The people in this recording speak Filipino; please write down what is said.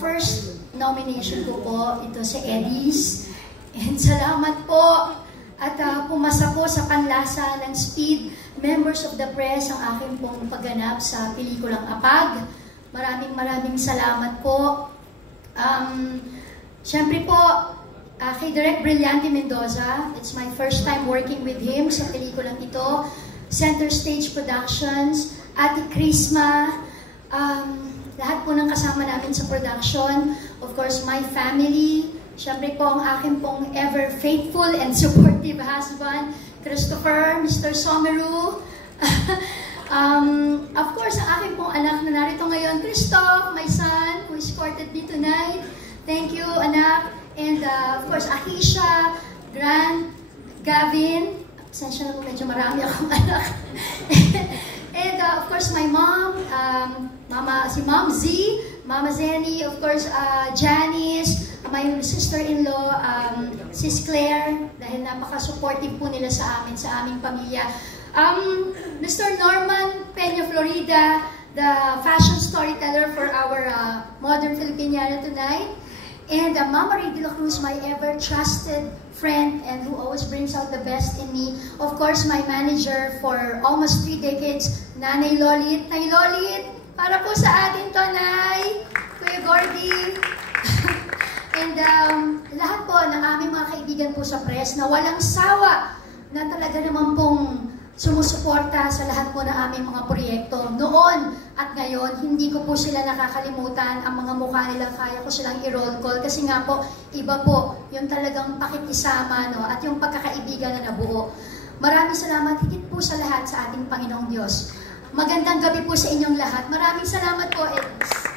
First nomination ko po, ito si Eddies. And salamat po at pumasa po sa panlasa ng Speed Members of the Press ang aking pong pagganap sa pelikulang Apag. Maraming salamat po. Siyempre po, kay Direk Brillante Mendoza, it's my first time working with him sa pelikulang ito. Center Stage Productions, Ate Chrisma, lahat po ng kasama namin sa production. Of course, my family. Siyempre po ang aking pong ever faithful and supportive husband, Christopher, Mr. Someru. Of course, ang aking pong anak na narito ngayon, Christoph, my son, who escorted me tonight. Thank you, anak. And of course, Ahisha, Grant, Gavin. Pasensya na po, medyo marami akong anak. And of course, my mom, si Mom Z, Mama Zenny, of course, Janice, my sister-in-law, Sis Claire, dahil napaka-supportive po nila sa amin, sa aming pamilya. Mr. Norman Peña Florida, the fashion storyteller for our Modern Filipiniana tonight. And Mama Ray de la Cruz, my ever-trusted friend and who always brings out the best in me. Of course, my manager for almost 3 decades, Nanay Lolit. Nay Lolit, para po sa atin to, Nay. Kuya Gordy. And lahat po ng aming mga kaibigan po sa press na walang sawa na talaga naman pong sumusuporta sa lahat po ng aming mga proyekto. Noon at ngayon, hindi ko po sila nakakalimutan. Ang mga mukha nila, kaya ko silang i-roll call. Kasi nga po, iba po yung talagang pakikisama, no? At yung pagkakaibigan na nabuo. Maraming salamat higit po sa lahat sa ating Panginoong Diyos. Magandang gabi po sa inyong lahat. Maraming salamat po, Eddies.